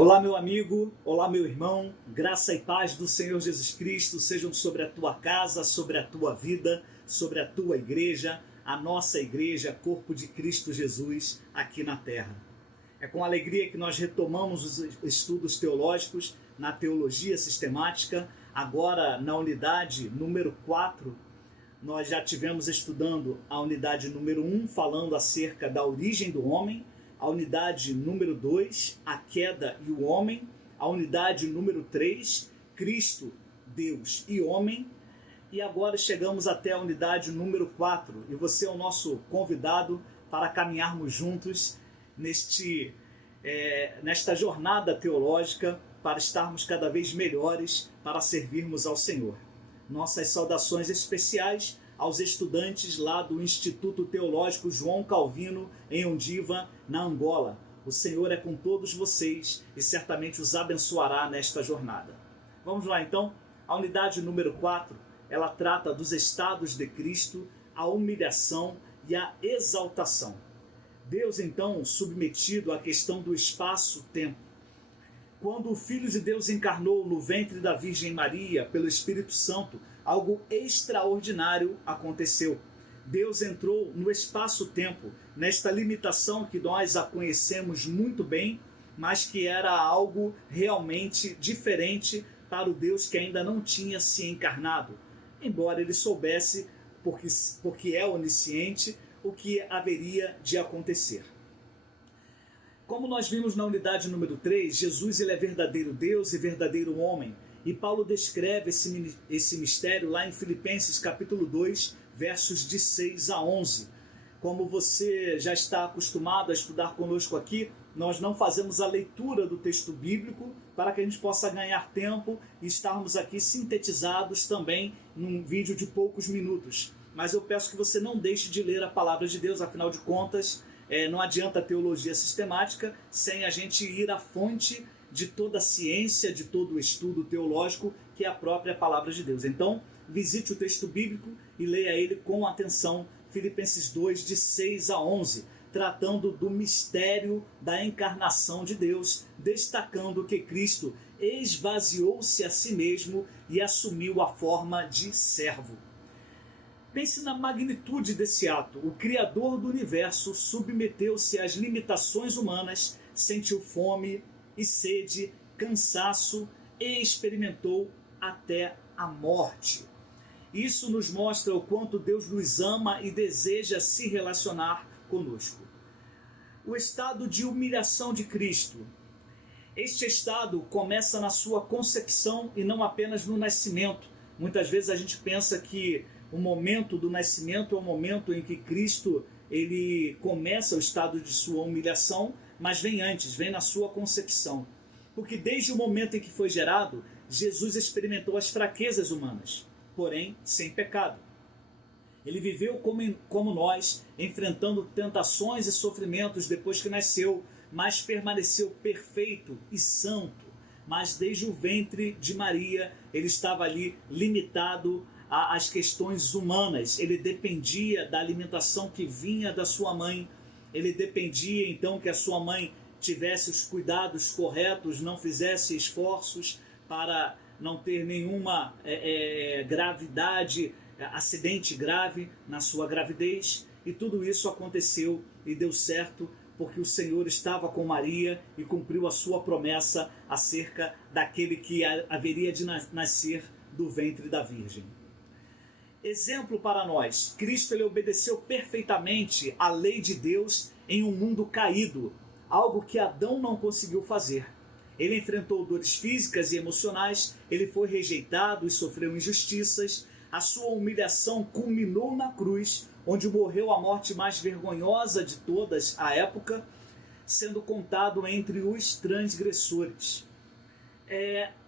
Olá, meu amigo, olá, meu irmão, graça e paz do Senhor Jesus Cristo sejam sobre a tua casa, sobre a tua vida, sobre a tua igreja, a nossa igreja, corpo de Cristo Jesus aqui na terra. É com alegria que nós retomamos os estudos teológicos na teologia sistemática, agora na unidade número 4. Nós já tivemos estudando a unidade número 1, falando acerca da origem do homem, a unidade número 2, a queda e o homem, a unidade número 3, Cristo, Deus e homem, e agora chegamos até a unidade número 4, e você é o nosso convidado para caminharmos juntos nesta jornada teológica, para estarmos cada vez melhores, para servirmos ao Senhor. Nossas saudações especiais aos estudantes lá do Instituto Teológico João Calvino, em Ondiva, na Angola. O Senhor é com todos vocês e certamente os abençoará nesta jornada. Vamos lá então, a unidade número 4, ela trata dos estados de Cristo, a humilhação e a exaltação. Deus então submetido à questão do espaço-tempo. Quando o Filho de Deus encarnou no ventre da Virgem Maria pelo Espírito Santo, algo extraordinário aconteceu. Deus entrou no espaço-tempo, nesta limitação que nós a conhecemos muito bem, mas que era algo realmente diferente para o Deus que ainda não tinha se encarnado. Embora ele soubesse, porque é onisciente, o que haveria de acontecer. Como nós vimos na unidade número 3, Jesus ele é verdadeiro Deus e verdadeiro homem. E Paulo descreve esse mistério lá em Filipenses capítulo 2, versos de 6 a 11. Como você já está acostumado a estudar conosco aqui, nós não fazemos a leitura do texto bíblico para que a gente possa ganhar tempo e estarmos aqui sintetizados também num vídeo de poucos minutos. Mas eu peço que você não deixe de ler a palavra de Deus, afinal de contas, não adianta a teologia sistemática sem a gente ir à fonte de toda a ciência, de todo o estudo teológico, que é a própria palavra de Deus. Então, visite o texto bíblico e leia ele com atenção, Filipenses 2, de 6 a 11, tratando do mistério da encarnação de Deus, destacando que Cristo esvaziou-se a si mesmo e assumiu a forma de servo. Pense na magnitude desse ato. O Criador do universo submeteu-se às limitações humanas, sentiu fome e sede, cansaço e experimentou até a morte. Isso nos mostra o quanto Deus nos ama e deseja se relacionar conosco. O estado de humilhação de Cristo. Este estado começa na sua concepção e não apenas no nascimento. Muitas vezes a gente pensa que o momento do nascimento é o momento em que Cristo ele começa o estado de sua humilhação, mas vem antes, vem na sua concepção. Porque desde o momento em que foi gerado, Jesus experimentou as fraquezas humanas, porém sem pecado. Ele viveu como nós, enfrentando tentações e sofrimentos depois que nasceu, mas permaneceu perfeito e santo. Mas desde o ventre de Maria, ele estava ali limitado às questões humanas. Ele dependia da alimentação que vinha da sua mãe. Ele dependia então que a sua mãe tivesse os cuidados corretos, não fizesse esforços para não ter nenhuma gravidade, acidente grave na sua gravidez. E tudo isso aconteceu e deu certo porque o Senhor estava com Maria e cumpriu a sua promessa acerca daquele que haveria de nascer do ventre da Virgem. Exemplo para nós, Cristo ele obedeceu perfeitamente à lei de Deus em um mundo caído, algo que Adão não conseguiu fazer. Ele enfrentou dores físicas e emocionais, ele foi rejeitado e sofreu injustiças, a sua humilhação culminou na cruz, onde morreu a morte mais vergonhosa de todas à época, sendo contado entre os transgressores.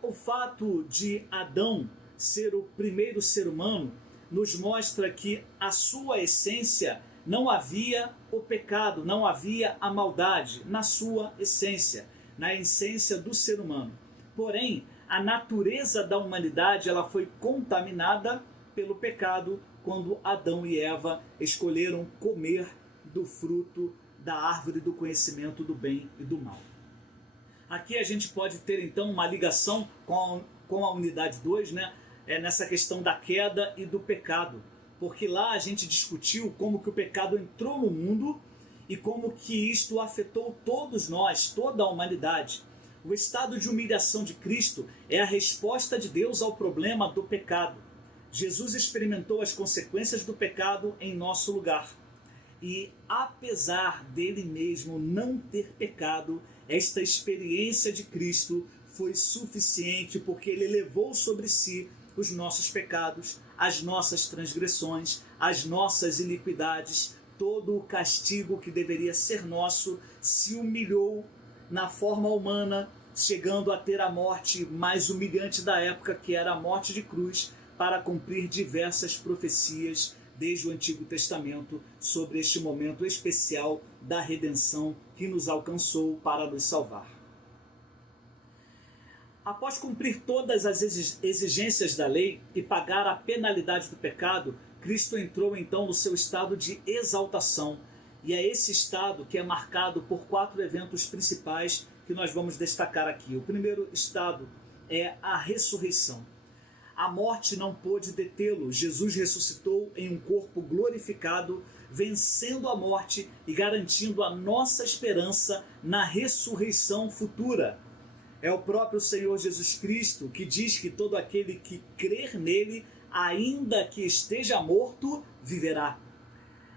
O fato de Adão ser o primeiro ser humano nos mostra que a sua essência não havia o pecado, não havia a maldade na sua essência, na essência do ser humano. Porém, a natureza da humanidade ela foi contaminada pelo pecado quando Adão e Eva escolheram comer do fruto da árvore do conhecimento do bem e do mal. Aqui a gente pode ter então uma ligação com a unidade 2, né? Nessa questão da queda e do pecado. Porque lá a gente discutiu como que o pecado entrou no mundo e como que isto afetou todos nós, toda a humanidade. O estado de humilhação de Cristo é a resposta de Deus ao problema do pecado. Jesus experimentou as consequências do pecado em nosso lugar. E apesar dele mesmo não ter pecado, esta experiência de Cristo foi suficiente porque ele levou sobre si os nossos pecados, as nossas transgressões, as nossas iniquidades, todo o castigo que deveria ser nosso, se humilhou na forma humana, chegando a ter a morte mais humilhante da época, que era a morte de cruz, para cumprir diversas profecias desde o Antigo Testamento sobre este momento especial da redenção que nos alcançou para nos salvar. Após cumprir todas as exigências da lei e pagar a penalidade do pecado, Cristo entrou então no seu estado de exaltação. E é esse estado que é marcado por 4 eventos principais que nós vamos destacar aqui. O primeiro estado é a ressurreição. A morte não pôde detê-lo. Jesus ressuscitou em um corpo glorificado, vencendo a morte e garantindo a nossa esperança na ressurreição futura. É o próprio Senhor Jesus Cristo que diz que todo aquele que crer nele, ainda que esteja morto, viverá.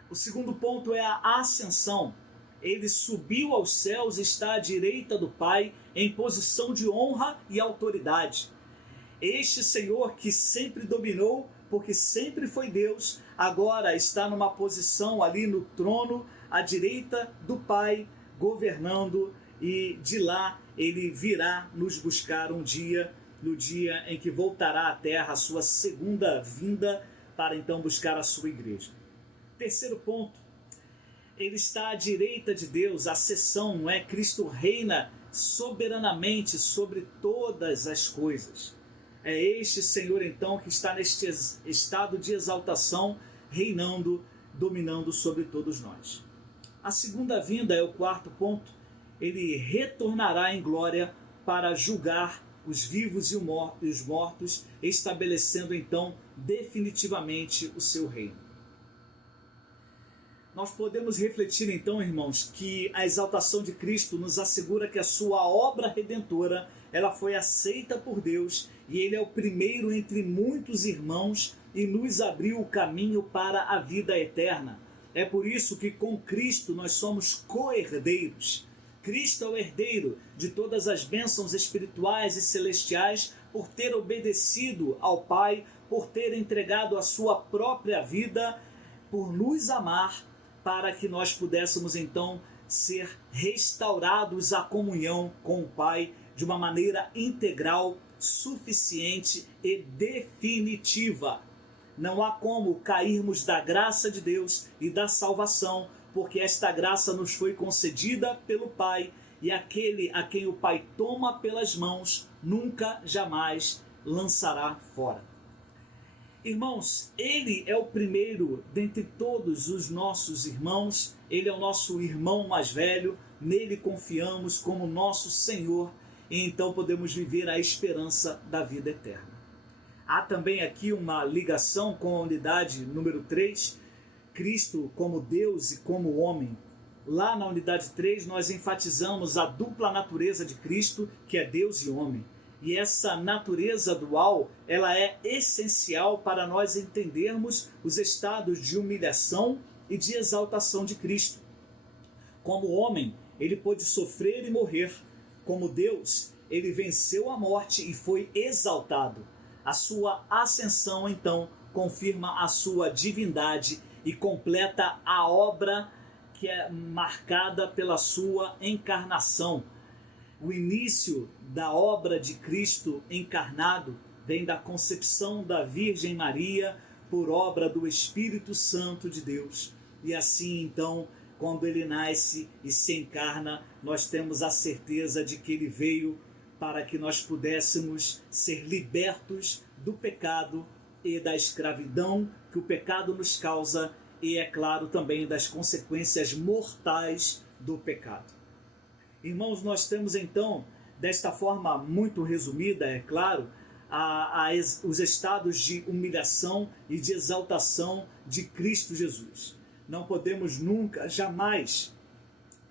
O segundo ponto é a ascensão. Ele subiu aos céus e está à direita do Pai, em posição de honra e autoridade. Este Senhor que sempre dominou, porque sempre foi Deus, agora está numa posição ali no trono, à direita do Pai, governando, e de lá ele virá nos buscar um dia, no dia em que voltará à terra a sua segunda vinda, para então buscar a sua igreja. Terceiro ponto, ele está à direita de Deus, a seção, não é? Cristo reina soberanamente sobre todas as coisas. É este Senhor então que está neste estado de exaltação, reinando, dominando sobre todos nós. A segunda vinda é o quarto ponto. Ele retornará em glória para julgar os vivos e os mortos, estabelecendo então definitivamente o seu reino. Nós podemos refletir então, irmãos, que a exaltação de Cristo nos assegura que a sua obra redentora ela foi aceita por Deus e ele é o primeiro entre muitos irmãos e nos abriu o caminho para a vida eterna. É por isso que com Cristo nós somos co-herdeiros. Cristo é o herdeiro de todas as bênçãos espirituais e celestiais por ter obedecido ao Pai, por ter entregado a sua própria vida, por nos amar, para que nós pudéssemos então ser restaurados à comunhão com o Pai de uma maneira integral, suficiente e definitiva. Não há como cairmos da graça de Deus e da salvação, porque esta graça nos foi concedida pelo Pai, e aquele a quem o Pai toma pelas mãos nunca jamais lançará fora. Irmãos, ele é o primeiro dentre todos os nossos irmãos, ele é o nosso irmão mais velho, nele confiamos como nosso Senhor, e então podemos viver a esperança da vida eterna. Há também aqui uma ligação com a unidade número 3, Cristo como Deus e como homem. Lá na unidade 3 nós enfatizamos a dupla natureza de Cristo, que é Deus e homem. E essa natureza dual, ela é essencial para nós entendermos os estados de humilhação e de exaltação de Cristo. Como homem, ele pôde sofrer e morrer. Como Deus, ele venceu a morte e foi exaltado. A sua ascensão, então, confirma a sua divindade e completa a obra que é marcada pela sua encarnação. O início da obra de Cristo encarnado vem da concepção da Virgem Maria por obra do Espírito Santo de Deus. E assim, então, quando ele nasce e se encarna, nós temos a certeza de que ele veio para que nós pudéssemos ser libertos do pecado e da escravidão que o pecado nos causa e, é claro, também das consequências mortais do pecado. Irmãos, nós temos então desta forma muito resumida, é claro, os estados de humilhação e de exaltação de Cristo Jesus. Não podemos nunca, jamais,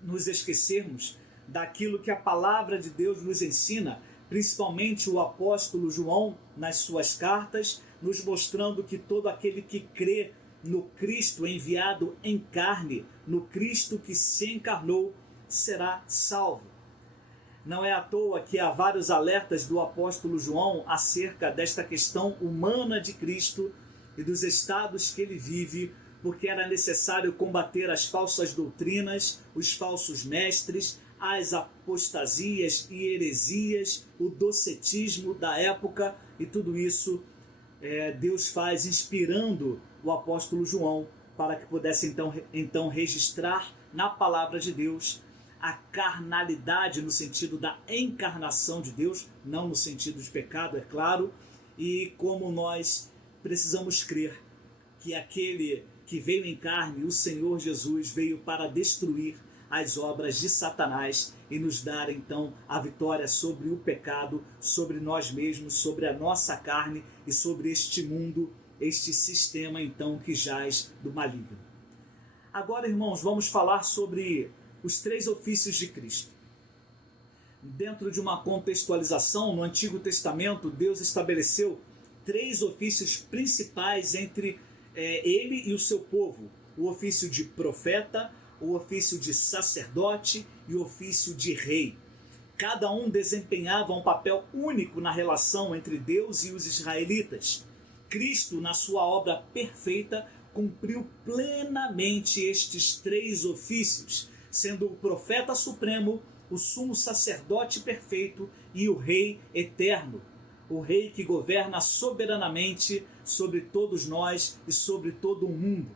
nos esquecermos daquilo que a palavra de Deus nos ensina, principalmente o apóstolo João nas suas cartas, nos mostrando que todo aquele que crê no Cristo enviado em carne, no Cristo que se encarnou, será salvo. Não é à toa que há vários alertas do apóstolo João acerca desta questão humana de Cristo e dos estados que ele vive, porque era necessário combater as falsas doutrinas, os falsos mestres, as apostasias e heresias, o docetismo da época, e tudo isso Deus faz inspirando o apóstolo João para que pudesse então registrar na palavra de Deus a carnalidade no sentido da encarnação de Deus, não no sentido de pecado, é claro, e como nós precisamos crer que aquele que veio em carne, o Senhor Jesus, veio para destruir as obras de Satanás e nos dar então a vitória sobre o pecado, sobre nós mesmos, sobre a nossa carne e sobre este mundo, este sistema então que jaz do maligno. Agora, irmãos, vamos falar sobre os 3 ofícios de Cristo. Dentro de uma contextualização, no Antigo Testamento, Deus estabeleceu 3 ofícios principais entre ele e o seu povo: o ofício de profeta, o ofício de sacerdote e o ofício de rei. Cada um desempenhava um papel único na relação entre Deus e os israelitas. Cristo, na sua obra perfeita, cumpriu plenamente estes 3 ofícios, sendo o profeta supremo, o sumo sacerdote perfeito e o rei eterno, o rei que governa soberanamente sobre todos nós e sobre todo o mundo.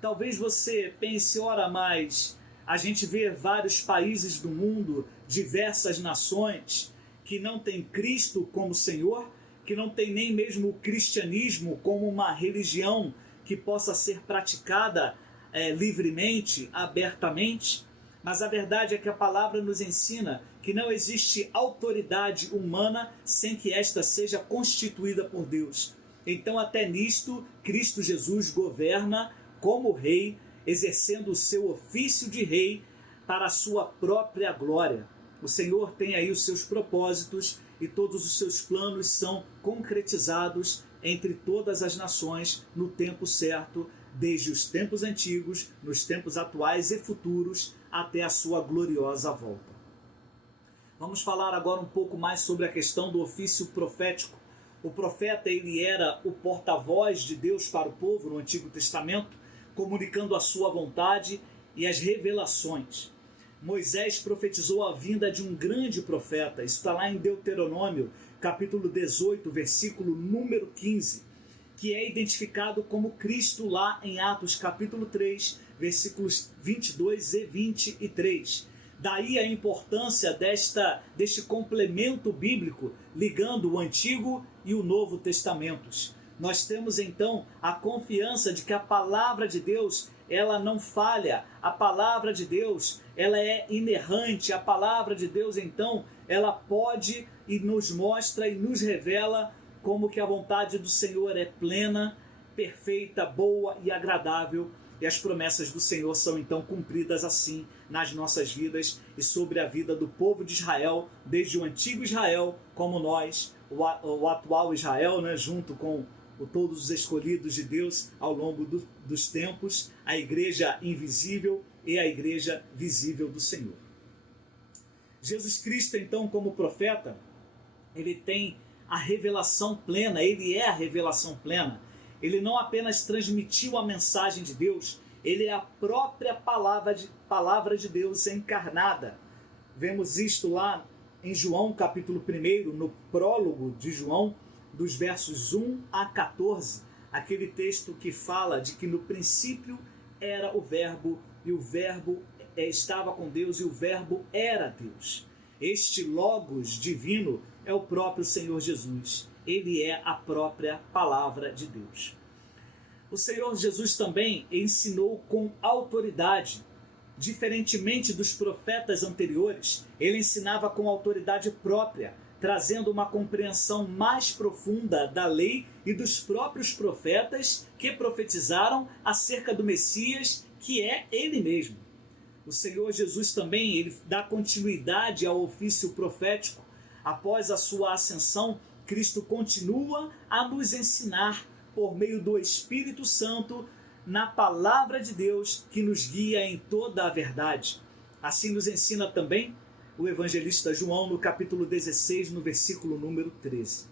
Talvez você pense, ora, mas a gente vê vários países do mundo, diversas nações, que não tem Cristo como Senhor, que não tem nem mesmo o cristianismo como uma religião que possa ser praticada livremente, abertamente. Mas a verdade é que a palavra nos ensina que não existe autoridade humana sem que esta seja constituída por Deus. Então, até nisto, Cristo Jesus governa como rei, exercendo o seu ofício de rei para a sua própria glória. O Senhor tem aí os seus propósitos e todos os seus planos são concretizados entre todas as nações no tempo certo, desde os tempos antigos, nos tempos atuais e futuros, até a sua gloriosa volta. Vamos falar agora um pouco mais sobre a questão do ofício profético. O profeta, ele era o porta-voz de Deus para o povo no Antigo Testamento, comunicando a sua vontade e as revelações. Moisés profetizou a vinda de um grande profeta. Isso está lá em Deuteronômio, capítulo 18, versículo número 15, que é identificado como Cristo lá em Atos, capítulo 3, versículos 22 e 23. Daí a importância deste complemento bíblico ligando o Antigo e o Novo Testamentos. Nós temos então a confiança de que a palavra de Deus, ela não falha, a palavra de Deus, ela é inerrante, a palavra de Deus então, ela pode e nos mostra e nos revela como que a vontade do Senhor é plena, perfeita, boa e agradável, e as promessas do Senhor são então cumpridas assim nas nossas vidas e sobre a vida do povo de Israel, desde o antigo Israel, como nós, o atual Israel, né, junto com todos os escolhidos de Deus ao longo dos tempos, a igreja invisível e a igreja visível do Senhor. Jesus Cristo, então, como profeta, ele tem a revelação plena, ele é a revelação plena. Ele não apenas transmitiu a mensagem de Deus, ele é a própria palavra de Deus encarnada. Vemos isto lá em João capítulo 1, no prólogo de João, dos versos 1 a 14, aquele texto que fala de que no princípio era o Verbo, e o Verbo estava com Deus, e o Verbo era Deus. Este Logos divino é o próprio Senhor Jesus. Ele é a própria palavra de Deus. O Senhor Jesus também ensinou com autoridade. Diferentemente dos profetas anteriores, ele ensinava com autoridade própria, trazendo uma compreensão mais profunda da lei e dos próprios profetas que profetizaram acerca do Messias, que é ele mesmo. O Senhor Jesus também ele dá continuidade ao ofício profético. Após a sua ascensão, Cristo continua a nos ensinar por meio do Espírito Santo na palavra de Deus que nos guia em toda a verdade. Assim nos ensina também o evangelista João no capítulo 16, no versículo número 13.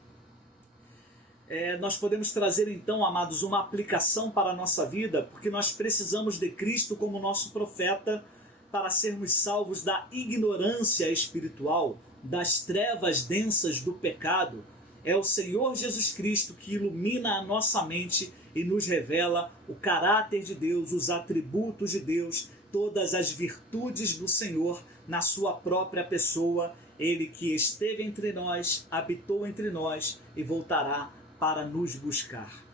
Nós podemos trazer então, amados, uma aplicação para a nossa vida, porque nós precisamos de Cristo como nosso profeta para sermos salvos da ignorância espiritual, das trevas densas do pecado. É o Senhor Jesus Cristo que ilumina a nossa mente e nos revela o caráter de Deus, os atributos de Deus, todas as virtudes do Senhor na sua própria pessoa. Ele que esteve entre nós, habitou entre nós e voltará para nos buscar.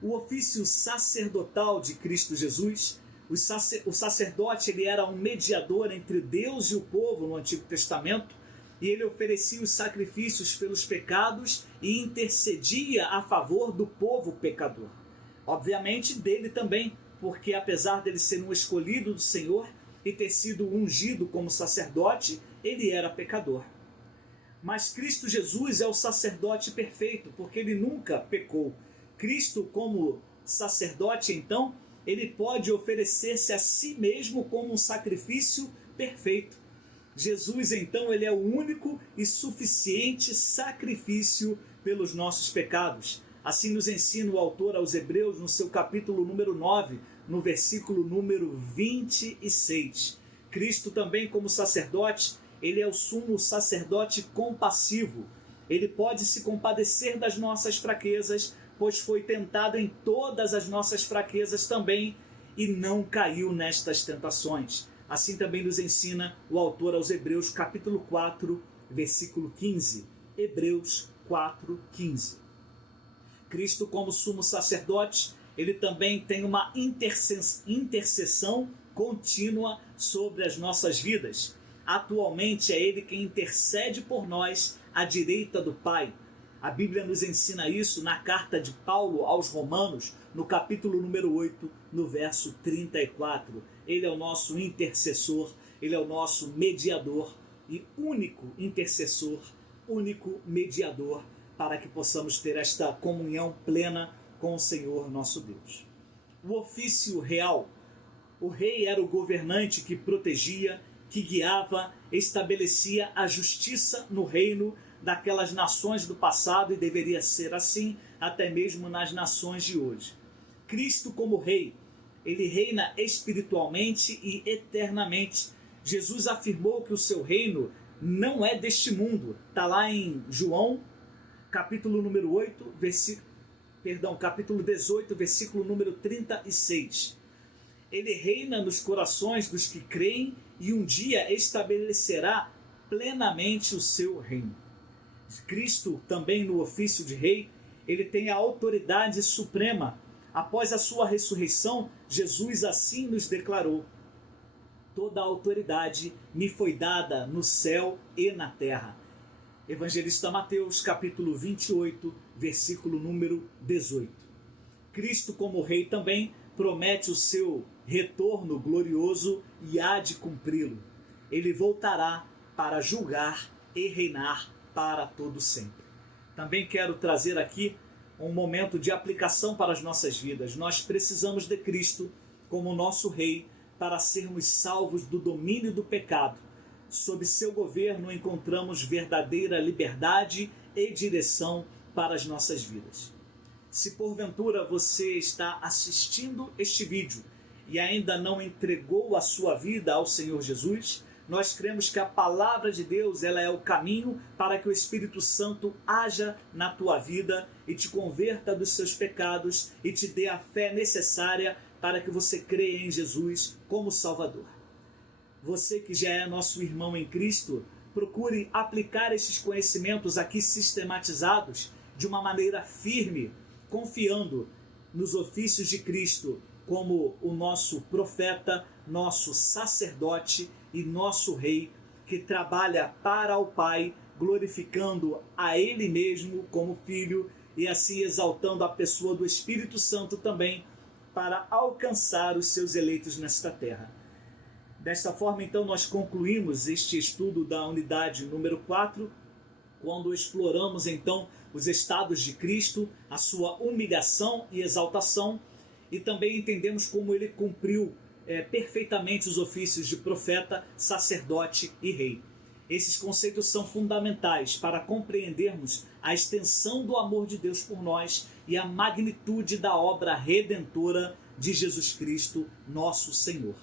O ofício sacerdotal de Cristo Jesus, o sacerdote ele era um mediador entre Deus e o povo no Antigo Testamento, e ele oferecia os sacrifícios pelos pecados e intercedia a favor do povo pecador. Obviamente dele também, porque apesar dele ser um escolhido do Senhor e ter sido ungido como sacerdote, ele era pecador. Mas Cristo Jesus é o sacerdote perfeito, porque ele nunca pecou. Cristo, como sacerdote, então, ele pode oferecer-se a si mesmo como um sacrifício perfeito. Jesus, então, ele é o único e suficiente sacrifício pelos nossos pecados. Assim nos ensina o autor aos Hebreus no seu capítulo número 9, no versículo número 26. Cristo também, como sacerdote, ele é o sumo sacerdote compassivo. Ele pode se compadecer das nossas fraquezas, pois foi tentado em todas as nossas fraquezas também e não caiu nestas tentações. Assim também nos ensina o autor aos Hebreus, capítulo 4, versículo 15. Hebreus 4, 15. Cristo, como sumo sacerdote, ele também tem uma intercessão contínua sobre as nossas vidas. Atualmente é ele quem intercede por nós à direita do Pai. A Bíblia nos ensina isso na carta de Paulo aos Romanos, no capítulo número 8, no verso 34. Ele é o nosso intercessor, ele é o nosso mediador e único intercessor, único mediador, para que possamos ter esta comunhão plena com o Senhor nosso Deus. O ofício real. O rei era o governante que protegia, que guiava, estabelecia a justiça no reino daquelas nações do passado e deveria ser assim até mesmo nas nações de hoje. Cristo como rei, ele reina espiritualmente e eternamente. Jesus afirmou que o seu reino não é deste mundo. Está lá em João, capítulo número 8, capítulo 18, versículo número 36. Ele reina nos corações dos que creem e um dia estabelecerá plenamente o seu reino. Cristo, também no ofício de rei, ele tem a autoridade suprema. Após a sua ressurreição, Jesus assim nos declarou: toda a autoridade me foi dada no céu e na terra. Evangelista Mateus, capítulo 28, versículo número 18. Cristo, como rei, também promete o seu retorno glorioso e há de cumpri-lo. Ele voltará para julgar e reinar para todo sempre. Também quero trazer aqui um momento de aplicação para as nossas vidas. Nós precisamos de Cristo como nosso Rei para sermos salvos do domínio do pecado. Sob seu governo encontramos verdadeira liberdade e direção para as nossas vidas. Se porventura você está assistindo este vídeo e ainda não entregou a sua vida ao Senhor Jesus, nós cremos que a palavra de Deus ela é o caminho para que o Espírito Santo haja na tua vida e te converta dos seus pecados e te dê a fé necessária para que você creia em Jesus como Salvador. Você que já é nosso irmão em Cristo, procure aplicar esses conhecimentos aqui sistematizados de uma maneira firme, confiando nos ofícios de Cristo como o nosso profeta, nosso sacerdote e nosso rei, que trabalha para o Pai, glorificando a Ele mesmo como Filho e assim exaltando a pessoa do Espírito Santo também para alcançar os seus eleitos nesta terra. Desta forma, então, nós concluímos este estudo da unidade número 4, quando exploramos, então, os estados de Cristo, a sua humilhação e exaltação, e também entendemos como ele cumpriu perfeitamente os ofícios de profeta, sacerdote e rei. Esses conceitos são fundamentais para compreendermos a extensão do amor de Deus por nós e a magnitude da obra redentora de Jesus Cristo, nosso Senhor.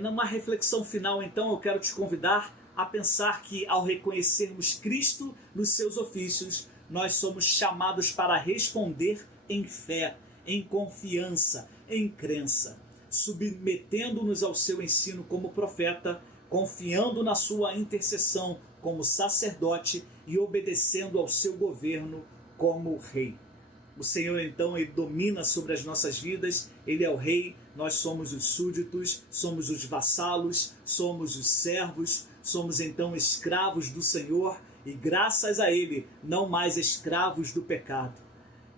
Numa reflexão final, então, eu quero te convidar a pensar que, ao reconhecermos Cristo nos seus ofícios, nós somos chamados para responder em fé, em confiança, em crença, submetendo-nos ao seu ensino como profeta, confiando na sua intercessão como sacerdote e obedecendo ao seu governo como rei. O Senhor, então, ele domina sobre as nossas vidas, ele é o rei, nós somos os súditos, somos os vassalos, somos os servos, somos então escravos do Senhor e, graças a ele, não mais escravos do pecado.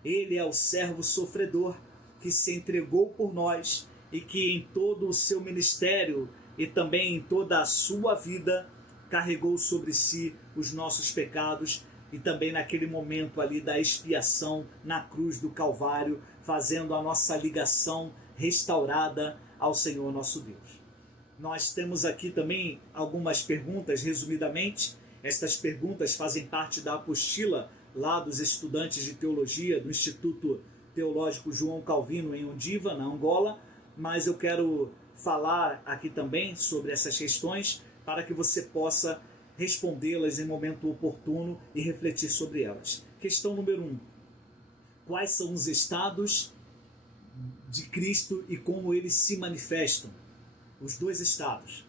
Ele é o servo sofredor que se entregou por nós e que em todo o seu ministério e também em toda a sua vida carregou sobre si os nossos pecados e também naquele momento ali da expiação na cruz do Calvário, fazendo a nossa ligação restaurada ao Senhor nosso Deus. Nós temos aqui também algumas perguntas, resumidamente. Estas perguntas fazem parte da apostila lá dos estudantes de teologia do Instituto Teológico João Calvino em Ondiva, na Angola, mas eu quero falar aqui também sobre essas questões para que você possa respondê-las em momento oportuno e refletir sobre elas. Questão número 1. Quais são os estados de Cristo e como eles se manifestam? Os dois estados.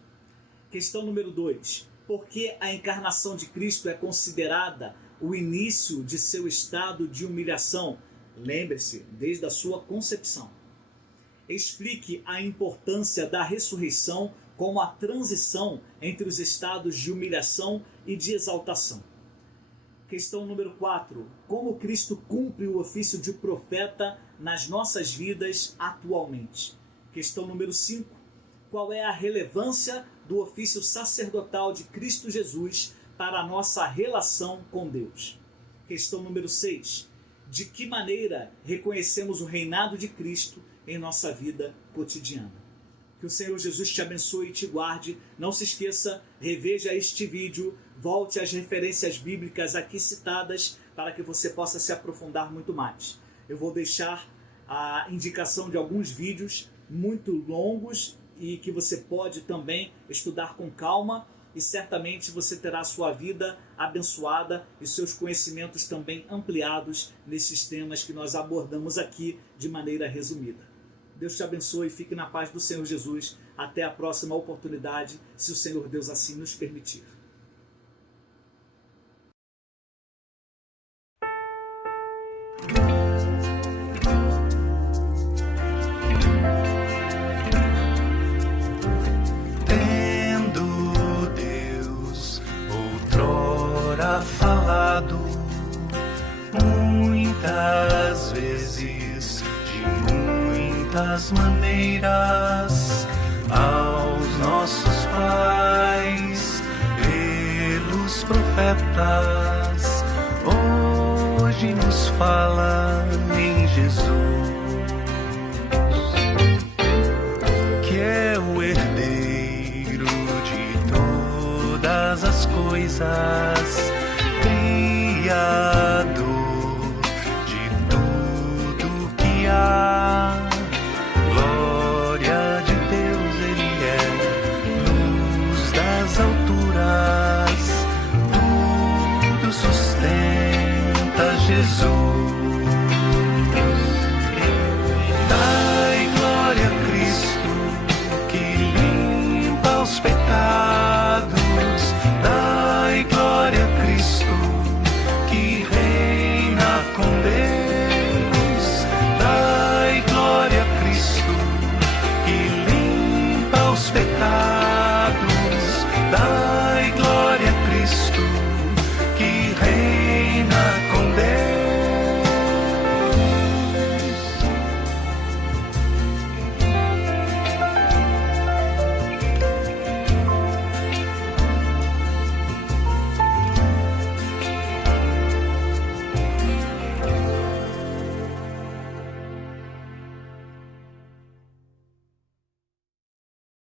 Questão número 2. Por que a encarnação de Cristo é considerada o início de seu estado de humilhação? Lembre-se, desde a sua concepção. Explique a importância da ressurreição como a transição entre os estados de humilhação e de exaltação. Questão número 4. Como Cristo cumpre o ofício de profeta nas nossas vidas atualmente? Questão número 5. Qual é a relevância do ofício sacerdotal de Cristo Jesus para a nossa relação com Deus? Questão número 6. De que maneira reconhecemos o reinado de Cristo em nossa vida cotidiana? Que o Senhor Jesus te abençoe e te guarde. Não se esqueça, reveja este vídeo, volte às referências bíblicas aqui citadas para que você possa se aprofundar muito mais. Eu vou deixar a indicação de alguns vídeos muito longos e que você pode também estudar com calma e certamente você terá a sua vida abençoada e seus conhecimentos também ampliados nesses temas que nós abordamos aqui de maneira resumida. Deus te abençoe e fique na paz do Senhor Jesus. Até a próxima oportunidade, se o Senhor Deus assim nos permitir. Tendo Deus outrora falado muitas vezes das maneiras aos nossos pais pelos profetas, hoje nos fala em Jesus.